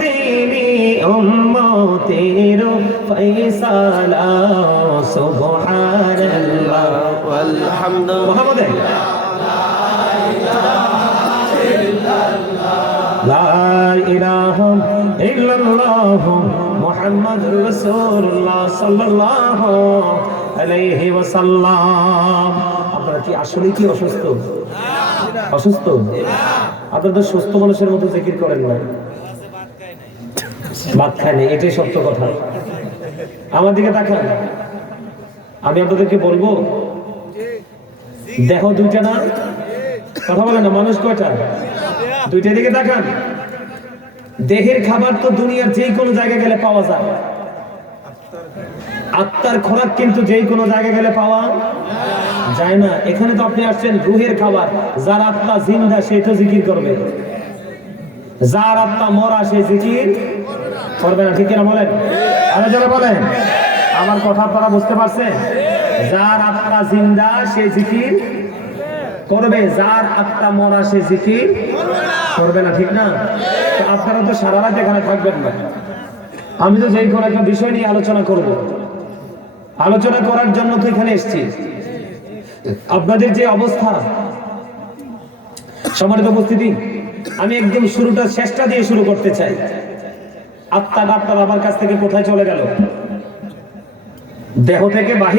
দিনী উম্মতের ফয়সালা সুবহানাল্লাহ ওয়ালহামদুলিল্লাহ লা ইলাহা ইল্লাল্লাহ মুহাম্মাদুর রাসূলুল্লাহ সাল্লাল্লাহু আলাইহি ওয়াসাল্লাম। আপনারা কি আসলে কি অসুস্থ? অসুস্থ? আপনারা তো সুস্থ মানুষের মতো জিকির করেন না, ভাত খায় না, এটাই সত্য কথা। আমার দিকে তাকান, আমি আপনাদেরকে বলবো দেহ দুইটা না, কথা বলেন না, মানুষ কয়টা? দুইটা দিকে তাকান। দেহের খাবার তো দুনিয়ার যে কোনো জায়গায় গেলে পাওয়া যায়, আত্মার খোরাক কিন্তু যে কোনো জায়গায় গেলে পাওয়া যায় না। এখানে তো আপনি আসছেন রুহের খাবার, যার আত্মা জিন্দা সে তো জিকির করবে, যার আত্মা মরা সে জিকির করবে না, ঠিক কিনা বলেন? আরে যারা বলেন, আমার কথা আপনারা বুঝতে পারছেন? যার আত্মা জিন্দা সে জিকির করবে, যার আত্মা মরা সে জিকির করবে না, ঠিক না? তো আপনারা তো সারা রাত এখানে থাকবেন না, আমি তো যেই কোনো একটা বিষয় নিয়ে আলোচনা করব, আলোচনা করার জন্য তো এখানে এসেছি। আপনাদের যে অবস্থা, সম্মানিত উপস্থিতি, আমি একদম শুরুটা শেষটা দিয়ে শুরু করতে চাই। আত্মাটা আপনার আমার কাছ থেকে কোথায় চলে গেল? দেহ থেকে বাহির